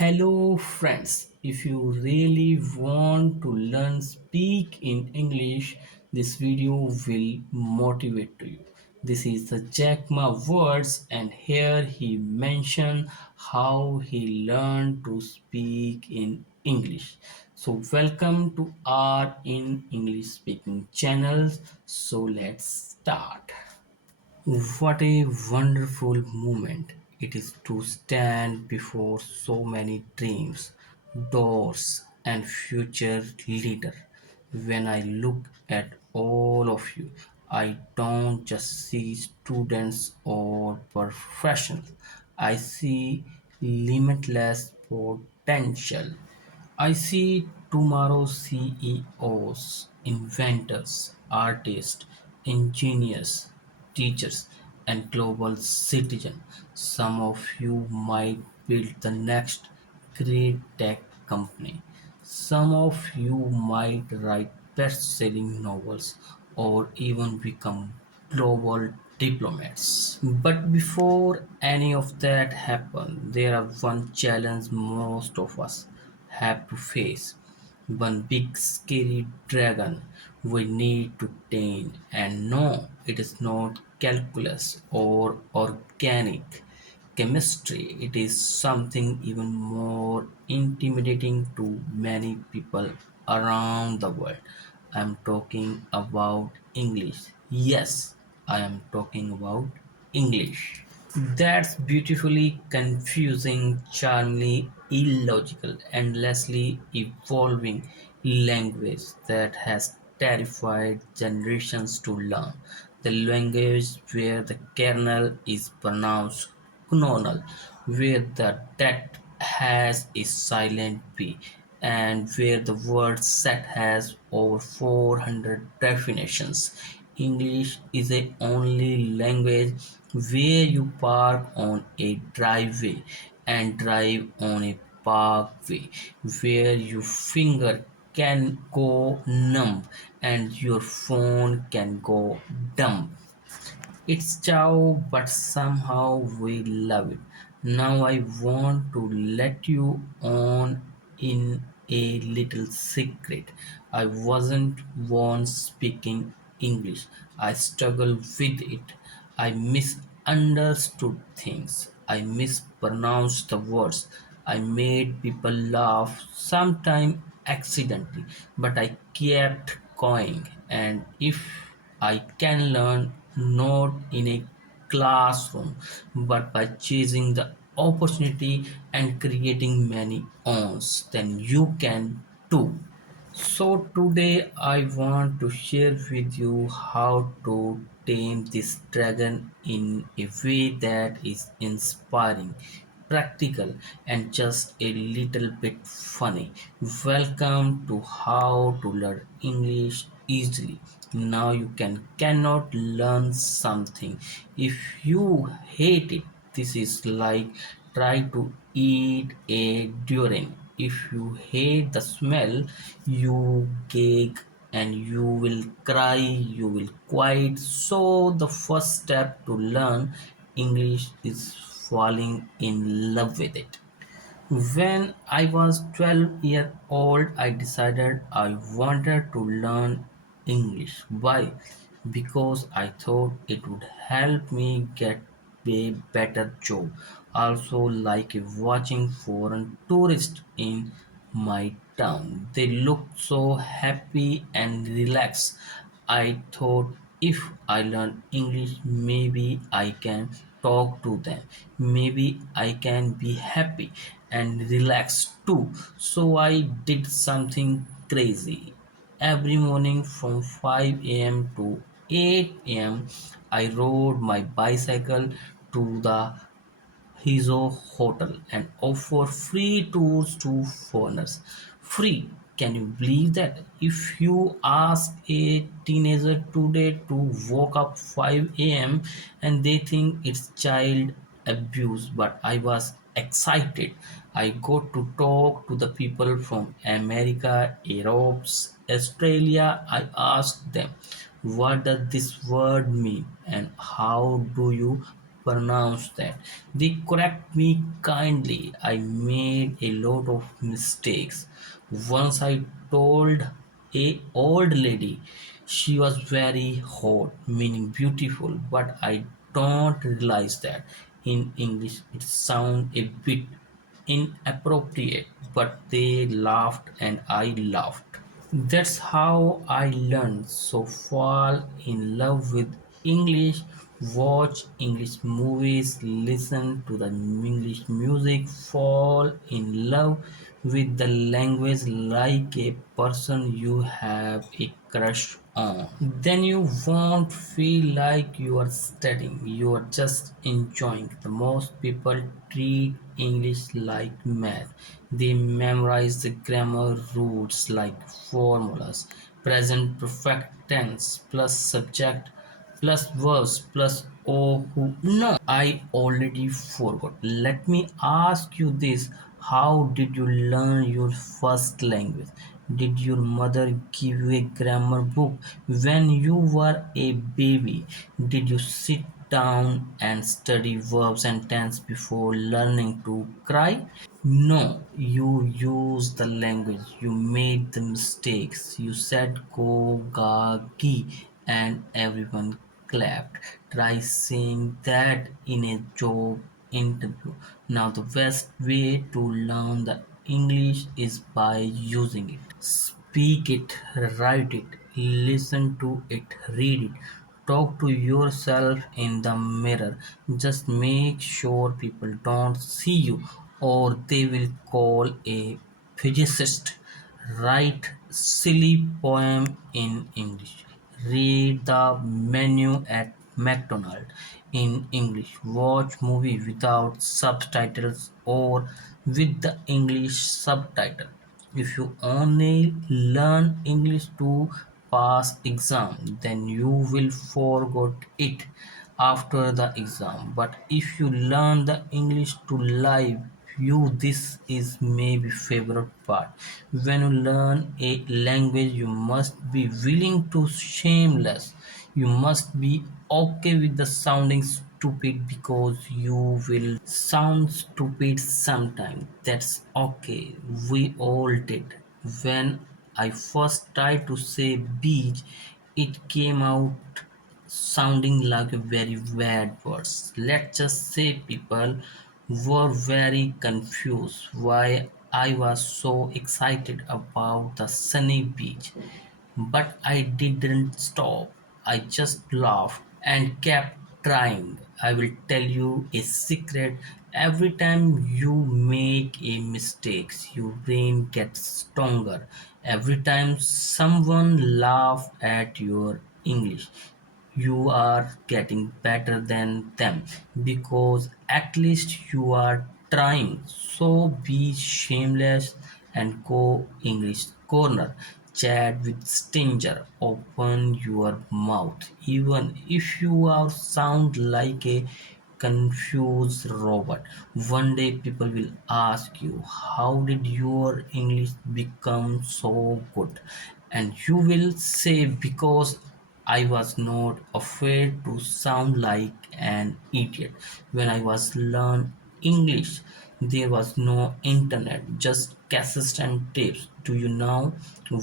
Hello friends, if you really want to learn speak in English, this video will motivate to you. This is the Jack Ma words and here he mentioned how he learned to speak in English. So welcome to our in English speaking channel. So let's start. What a wonderful moment it is to stand before so many dreams, doors, and future leader. When I look at all of you, I don't just see students or professionals. I see limitless potential. I see tomorrow's CEOs, inventors, artists, engineers, teachers, and global citizens. Some of you might build the next great tech company. Some of you might write best-selling novels or even become global diplomats. But before any of that happens, there are one challenge most of us have to face. One big scary dragon we need to tame. And no, it is not calculus or organic chemistry. It is something even more intimidating to many people around the world. I am talking about English. Yes, I am talking about English. That's beautifully confusing, charmingly illogical, endlessly evolving language that has terrified generations to learn. The language where the kernel is pronounced knonal, where the det has a silent p, and where the word set has over 400 definitions. English is the only language where you park on a driveway and drive on a parkway, where your finger can go numb and your phone can go dumb. It's chow, but somehow we love it. Now I want to let you on in a little secret. I wasn't once speaking English. I struggled with it. I misunderstood things. I mispronounced the words. I made people laugh, sometimes accidentally, but I kept going. And if I can learn not in a classroom, but by chasing the opportunity and creating many owns, then you can too. So today I want to share with you how to tame this dragon in a way that is inspiring, practical, and just a little bit funny. Welcome to How to Learn English Easily. Now you cannot learn something if you hate it. This is like try to eat a durian. If you hate the smell, you gag and you will cry, you will quit. So the first step to learn English is falling in love with it. When I was 12 years old, I decided I wanted to learn English. Why? Because I thought it would help me get a better job. Also, like watching foreign tourists in my town. They looked so happy and relaxed. I thought if I learn English, maybe I can talk to them. Maybe I can be happy and relaxed too. So I did something crazy. Every morning from 5 a.m. to 8 a.m., I rode my bicycle to the Hizo Hotel and offer free tours to foreigners. Free. Can you believe that? If you ask a teenager today to wake up 5 a.m. and they think it's child abuse, but I was excited. I got to talk to the people from America, Europe, Australia. I asked them, what does this word mean and how do you pronounce that. They correct me kindly. I made a lot of mistakes. Once I told a old lady she was very hot, meaning beautiful, but I don't realize that in English it sounds a bit inappropriate, but they laughed and I laughed. That's how I learned. So fall in love with English, watch English movies, listen to the English music, fall in love with the language like a person you have a crush on. Then you won't feel like you are studying, you are just enjoying. The most people treat English like math. They memorize the grammar rules like formulas, present perfect tense plus subject plus verbs plus oh who. No, I already forgot. Let me ask you this. How did you learn your first language? Did your mother give you a grammar book when you were a baby? Did you sit down and study verbs and tense before learning to cry? No, you used the language. You made the mistakes. You said go ga gi and everyone clapped. Try saying that in a job interview. Now the best way to learn the English is by using it. Speak it, write it, listen to it, read it. Talk to yourself in the mirror. Just make sure people don't see you or they will call a physicist. Write silly poem in English. Read the menu at McDonald's in English. Watch movie without subtitles or with the English subtitle. If you only learn English to pass exam, then you will forget it after the exam. But if you learn the English to live, you this is maybe favorite part. When you learn a language, you must be willing to shameless. You must be okay with the sounding stupid because you will sound stupid sometime. That's okay. We all did. When I first tried to say beach, it came out sounding like a very bad words. Let's just say people were very confused why I was so excited about the sunny beach. But I didn't stop. I just laughed and kept trying. I will tell you a secret. Every time you make a mistake, your brain gets stronger. Every time someone laughs at your English, you are getting better than them because at least you are trying. So be shameless and go English corner. Chat with stranger. Open your mouth. Even if you are sound like a confused robot. One day people will ask you, how did your English become so good? And you will say, because I was not afraid to sound like an idiot. When I was learn English, there was no internet, just cassettes and tapes. Do you know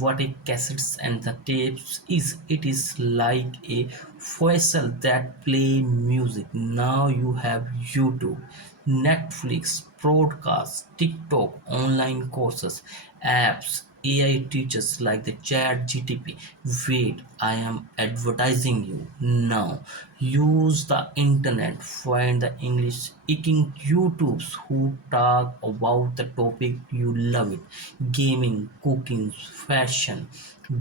what a cassettes and the tapes is? It is like a vessel that play music. Now you have YouTube, Netflix, broadcasts, TikTok, online courses, apps, AI teachers like the Chat GTP. Wait, I am advertising you now. Use the internet. Find the English speaking YouTubes who talk about the topic you love it. Gaming, cooking, fashion,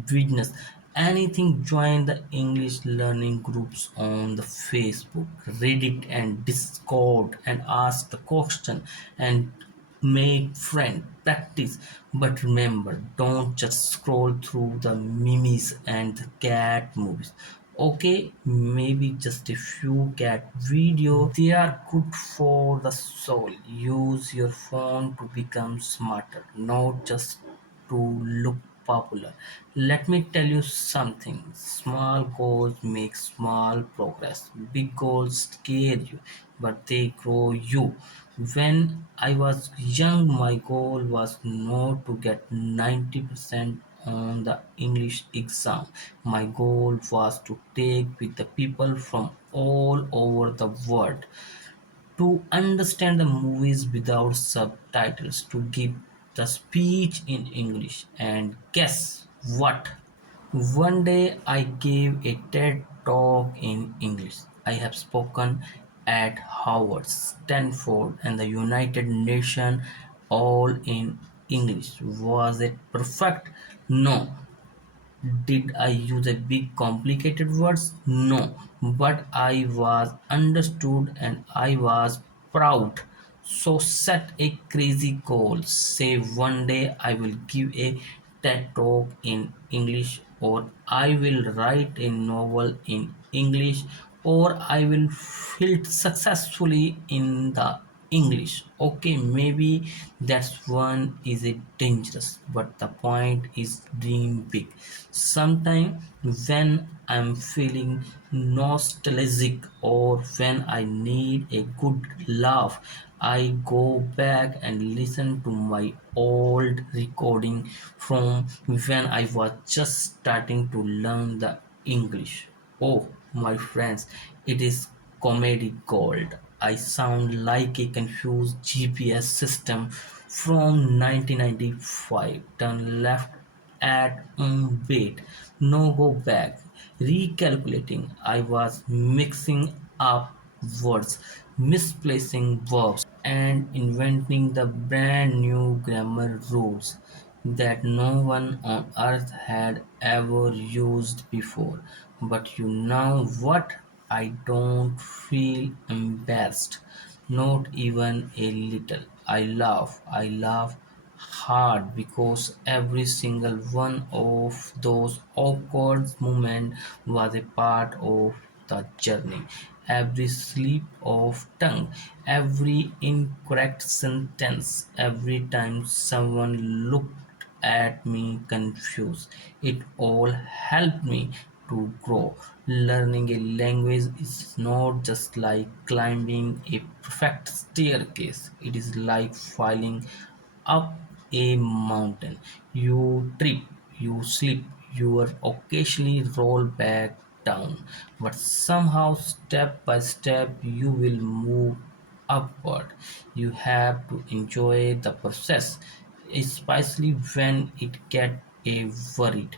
business, anything. Join the English learning groups on the Facebook, Reddit and Discord and ask the question and make friend practice. But remember, don't just scroll through the memes and the cat movies. Okay, maybe just a few cat video. They are good for the soul. Use your phone to become smarter, not just to look popular. Let me tell you something. Small goals make small progress. Big goals scare you, but they grow you. When I was young, my goal was not to get 90% on the English exam. My goal was to take with the people from all over the world, to understand the movies without subtitles, to give the speech in English. And guess what? One day I gave a TED talk in English. I have spoken at Harvard, Stanford, and the United Nations, all in English. Was it perfect? No. Did I use a big complicated words? No, but I was understood and I was proud. So set a crazy goal. Say one day I will give a TED talk in English, or I will write a novel in English, or I will filt successfully in the English. Okay, maybe that's one is a dangerous, but the point is dream big. Sometime when I'm feeling nostalgic or when I need a good laugh, I go back and listen to my old recording from when I was just starting to learn the English. Oh, my friends, it is comedy gold. I sound like a confused GPS system from 1995. Turn left at wait, no go back. Recalculating, I was mixing up words, misplacing verbs, and inventing the brand new grammar rules that no one on earth had ever used before. But you know what? I don't feel embarrassed, not even a little. I laugh hard because every single one of those awkward moments was a part of the journey. Every slip of tongue, every incorrect sentence, every time someone looked at me confused, it all helped me to grow. Learning a language is not just like climbing a perfect staircase, it is like filing up a mountain. You trip, you slip, you will occasionally roll back down, but somehow, step by step, you will move upward. You have to enjoy the process, especially when it get a worried.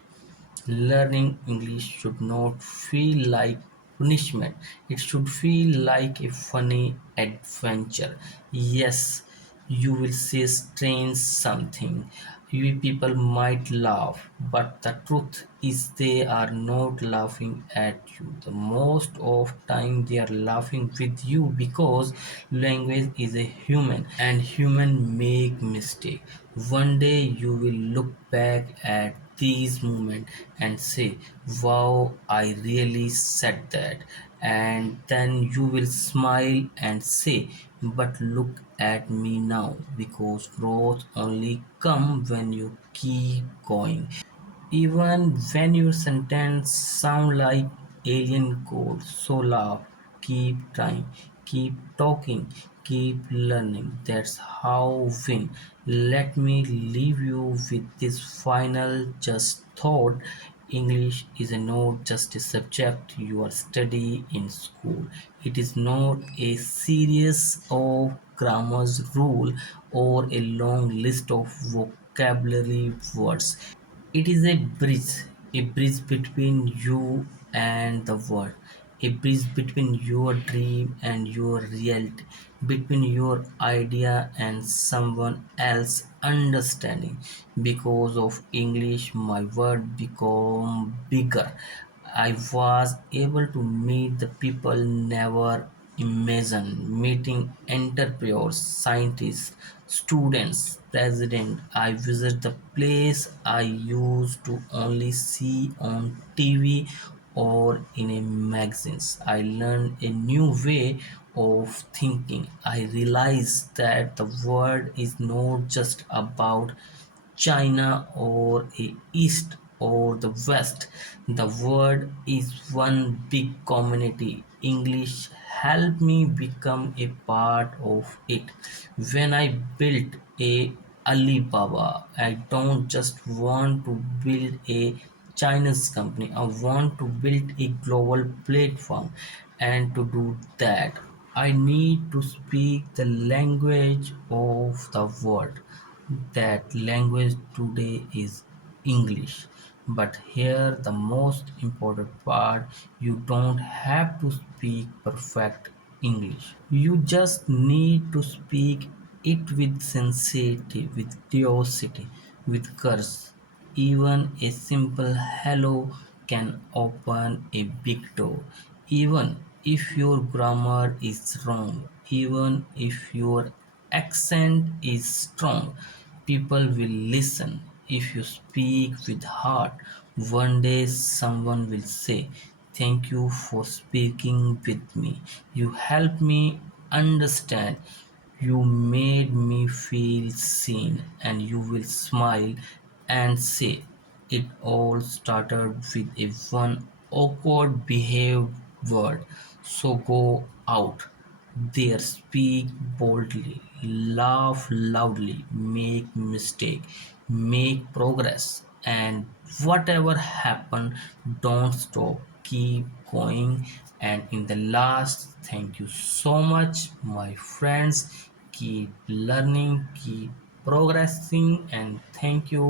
Learning English should not feel like punishment. It should feel like a funny adventure. Yes, you will say strange something. You people might laugh, but the truth is they are not laughing at you. The most of time they are laughing with you because language is a human and human make mistake. One day you will look back at these moments and say, wow, I really said that. And then you will smile and say, but look at me now, because growth only comes when you keep going. Even when your sentence sound like alien code, so laugh, keep trying, keep talking, keep learning. That's how win. Let me leave you with this final just thought. English is not just a subject you are study in school. It is not a series of grammar's rule or a long list of vocabulary words. It is a bridge between you and the world, a bridge between your dream and your reality, between your idea and someone else understanding. Because of English, my world become bigger. I was able to meet the people never imagined, meeting entrepreneurs, scientists, students, president. I visit the place I used to only see on TV or in a magazines. I learned a new way of thinking. I realized that the world is not just about China or a East or the West. The world is one big community. English helped me become a part of it. When I built a Alibaba, I don't just want to build a Chinese company. I want to build a global platform, and to do that, I need to speak the language of the world. That language today is English. But here the most important part, you don't have to speak perfect English. You just need to speak it with sincerity, with curiosity, with courage. Even a simple hello can open a big door. Even if your grammar is wrong, even if your accent is strong, people will listen. If you speak with heart, one day someone will say, "Thank you for speaking with me. You helped me understand. You made me feel seen," and you will smile and say, "It all started with a one awkward behaved word." So go out there, speak boldly, laugh loudly, make mistake, make progress, and whatever happen, don't stop, keep going. And in the last, thank you so much, my friends. Keep learning, keep progressing, and thank you